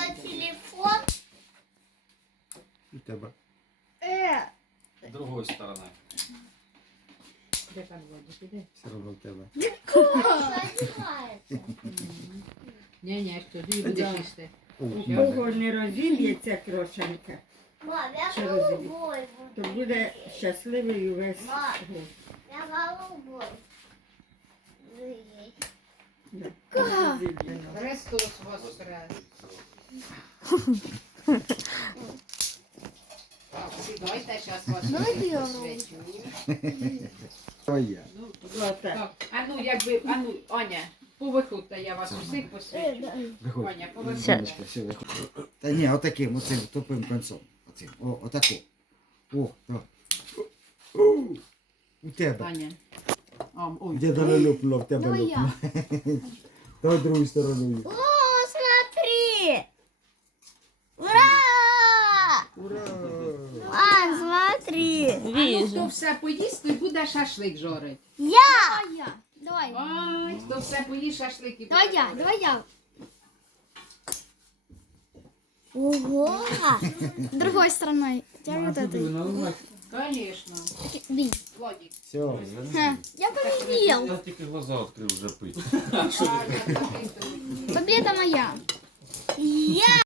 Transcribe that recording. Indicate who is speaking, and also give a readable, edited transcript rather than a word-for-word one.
Speaker 1: телефон.
Speaker 2: У тебе.
Speaker 3: Другою стороною.
Speaker 4: Де там водиш? Іди.
Speaker 2: Все одно в тебе.
Speaker 4: Ні, що ти будеш їсти.
Speaker 2: О,
Speaker 5: Довго не розіб'ється крошенька,
Speaker 1: Мам, я
Speaker 5: Що
Speaker 1: голубой
Speaker 5: то
Speaker 1: буду.
Speaker 5: буде щасливий увесь
Speaker 1: Мам.
Speaker 5: год.
Speaker 1: Я голубой.
Speaker 5: Да. Розіб'є.
Speaker 4: Христос воскрес. Так, сідайте, зараз вас
Speaker 1: Давайте я
Speaker 4: посвячу.
Speaker 2: Твоя.
Speaker 4: Ну,
Speaker 5: Отак.
Speaker 4: так, Аня, повиходьте, я вас усіх посвячу.
Speaker 2: Виходь.
Speaker 4: Аня,
Speaker 2: Все.
Speaker 4: повиходьте.
Speaker 2: Все, виходь. Та ні, отаким, оцим тупим концом. Оцим. О, отако. О, так. У тебе.
Speaker 4: Аня. Ой.
Speaker 2: Діда налюпнуло, в тебе
Speaker 1: Давай
Speaker 2: люпнуло. Давай другою стороною.
Speaker 1: О, смотри! Ура!
Speaker 2: Ура!
Speaker 1: Мам, смотри!
Speaker 4: А ну, хто все поїсть, той буде шашлик жарить.
Speaker 1: Я! Давай.
Speaker 4: Ой, хто все поїсть, шашлик і буде
Speaker 1: Давай я,
Speaker 4: жарить.
Speaker 1: давай я. Ого! Другой стороной. Я вот этой.
Speaker 4: Конечно.
Speaker 1: Бей.
Speaker 4: Владик.
Speaker 2: Все,
Speaker 1: Ха, я победил.
Speaker 3: Я тільки глаза відкрив вже пить.
Speaker 4: Аня, ти тут.
Speaker 1: Победа моя. Я!